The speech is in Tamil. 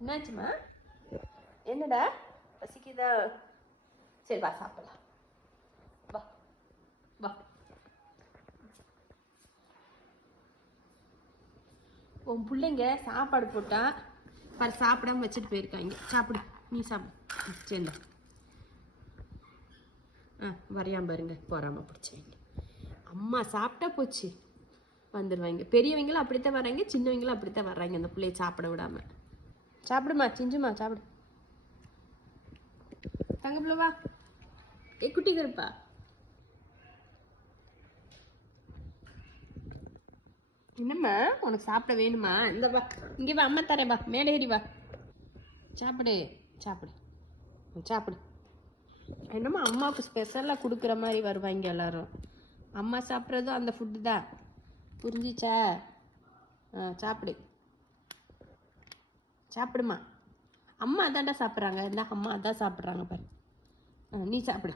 என்னாச்சுமா? என்னடா பசிக்குதா? சரி வா சாப்பிடலாம். வா வா. உன் பிள்ளைங்க சாப்பாடு போட்டா சாப்பிடாம வச்சுட்டு போயிருக்காங்க. சாப்பிடு, நீ சாப்பிடு. சரி வரையாம பாருங்க, போறாம பிடிச்சவங்க. அம்மா சாப்பிட்டா போச்சு வந்துடுவாங்க. பெரியவங்களும் அப்படித்தான் வர்றாங்க, சின்னவங்களும் அப்படித்தான் வர்றாங்க அந்த பிள்ளைய சாப்பிட விடாம. சாப்பிடுமா சிஞ்சுமா, சாப்பிடு. தங்க பிள்ளைவா, குட்டி கருப்பா. என்னம்மா உனக்கு சாப்பிட வேணுமா? இந்த வா, இங்கே வா, அம்மா தரேன், வா மேலே ஏறி வா. சாப்பிடு சாப்பிடு சாப்பிடு. என்னம்மா அம்மாவுக்கு ஸ்பெஷலாக கொடுக்குற மாதிரி வருவாங்க எல்லாரும். அம்மா சாப்பிட்றதும் அந்த ஃபுட்டு தான், புரிஞ்சிச்சா? சாப்பிடு சாப்பிடுமா. அம்மா அதான்டா சாப்பிட்றாங்க. இந்த அம்மா அதான் சாப்பிட்றாங்க பாரு. நீ சாப்பிடு.